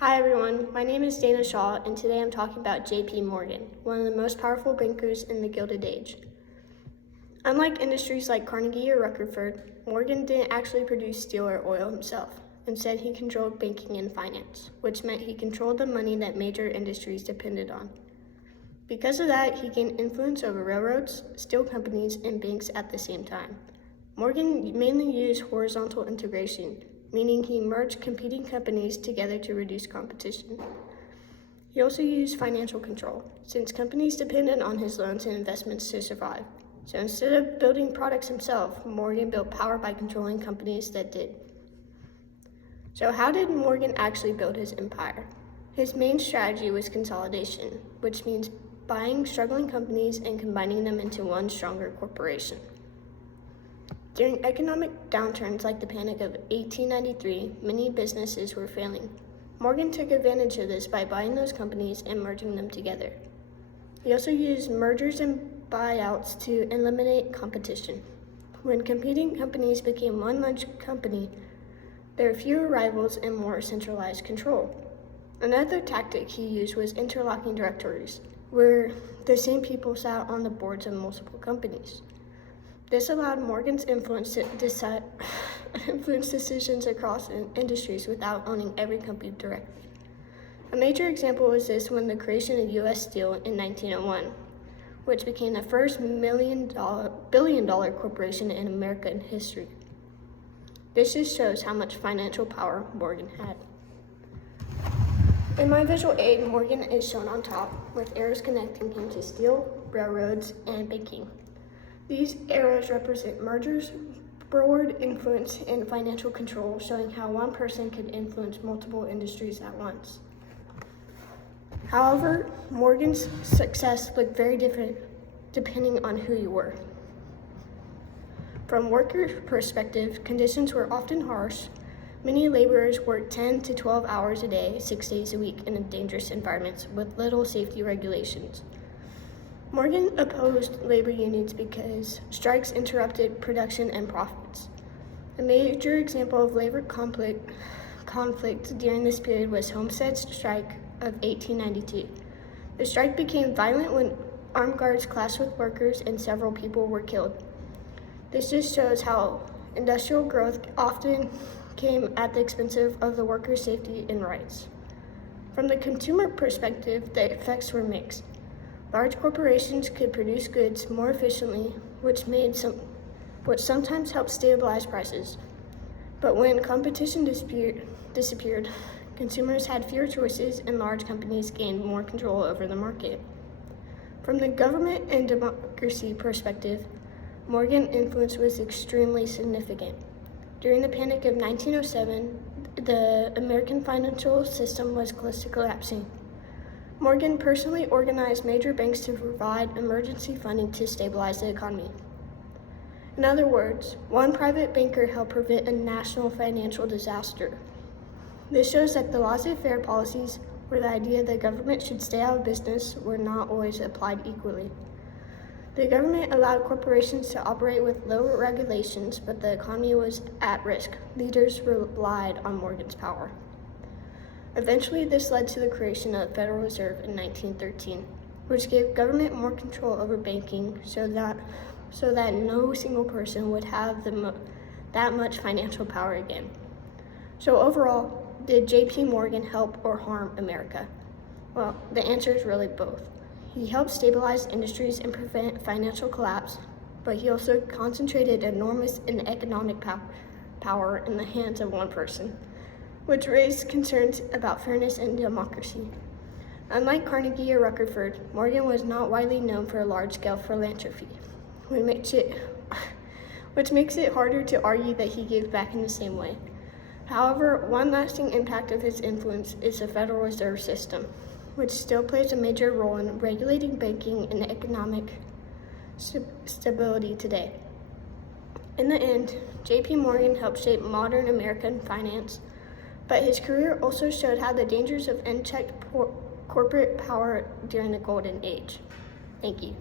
Hi everyone, my name is Dana Shaw, and today I'm talking about J.P. Morgan, one of the most powerful bankers in the Gilded Age. Unlike industries like Carnegie or Rutherford, Morgan didn't actually produce steel or oil himself. Instead, he controlled banking and finance, which meant he controlled the money that major industries depended on. Because of that, he gained influence over railroads, steel companies, and banks at the same time. Morgan mainly used horizontal integration, meaning he merged competing companies together to reduce competition. He also used financial control, since companies depended on his loans and investments to survive. So instead of building products himself, Morgan built power by controlling companies that did. So how did Morgan actually build his empire? His main strategy was consolidation, which means buying struggling companies and combining them into one stronger corporation. During economic downturns like the Panic of 1893, many businesses were failing. Morgan took advantage of this by buying those companies and merging them together. He also used mergers and buyouts to eliminate competition. When competing companies became one large company, there were fewer rivals and more centralized control. Another tactic he used was interlocking directories, where the same people sat on the boards of multiple companies. This allowed Morgan's influence to influence decisions across industries without owning every company directly. A major example was this when the creation of U.S. Steel in 1901, which became the first billion-dollar corporation in American history. This just shows how much financial power Morgan had. In my visual aid, Morgan is shown on top, with arrows connecting him to steel, railroads, and banking. These arrows represent mergers, broad influence, and financial control, showing how one person could influence multiple industries at once. However, Morgan's success looked very different depending on who you were. From worker perspective, conditions were often harsh. Many laborers worked 10 to 12 hours a day, 6 days a week in dangerous environments with little safety regulations. Morgan opposed labor unions because strikes interrupted production and profits. A major example of labor conflict during this period was Homestead's strike of 1892. The strike became violent when armed guards clashed with workers and several people were killed. This just shows how industrial growth often came at the expense of the workers' safety and rights. From the consumer perspective, the effects were mixed. Large corporations could produce goods more efficiently, which sometimes helped stabilize prices. But when competition disappeared, consumers had fewer choices and large companies gained more control over the market. From the government and democracy perspective, Morgan's influence was extremely significant. During the Panic of 1907, the American financial system was close to collapsing. Morgan personally organized major banks to provide emergency funding to stabilize the economy. In other words, one private banker helped prevent a national financial disaster. This shows that the laissez-faire policies, or the idea that government should stay out of business, were not always applied equally. The government allowed corporations to operate with lower regulations, but the economy was at risk. Leaders relied on Morgan's power. Eventually, this led to the creation of the Federal Reserve in 1913, which gave government more control over banking so that no single person would have that much financial power again. So overall, did J.P. Morgan help or harm America? Well, the answer is really both. He helped stabilize industries and prevent financial collapse, but he also concentrated enormous economic power in the hands of one person, which raised concerns about fairness and democracy. Unlike Carnegie or Rutherford, Morgan was not widely known for large-scale philanthropy, which makes it harder to argue that he gave back in the same way. However, one lasting impact of his influence is the Federal Reserve System, which still plays a major role in regulating banking and economic stability today. In the end, J.P. Morgan helped shape modern American finance, but his career also showed how the dangers of unchecked corporate power during the Golden Age. Thank you.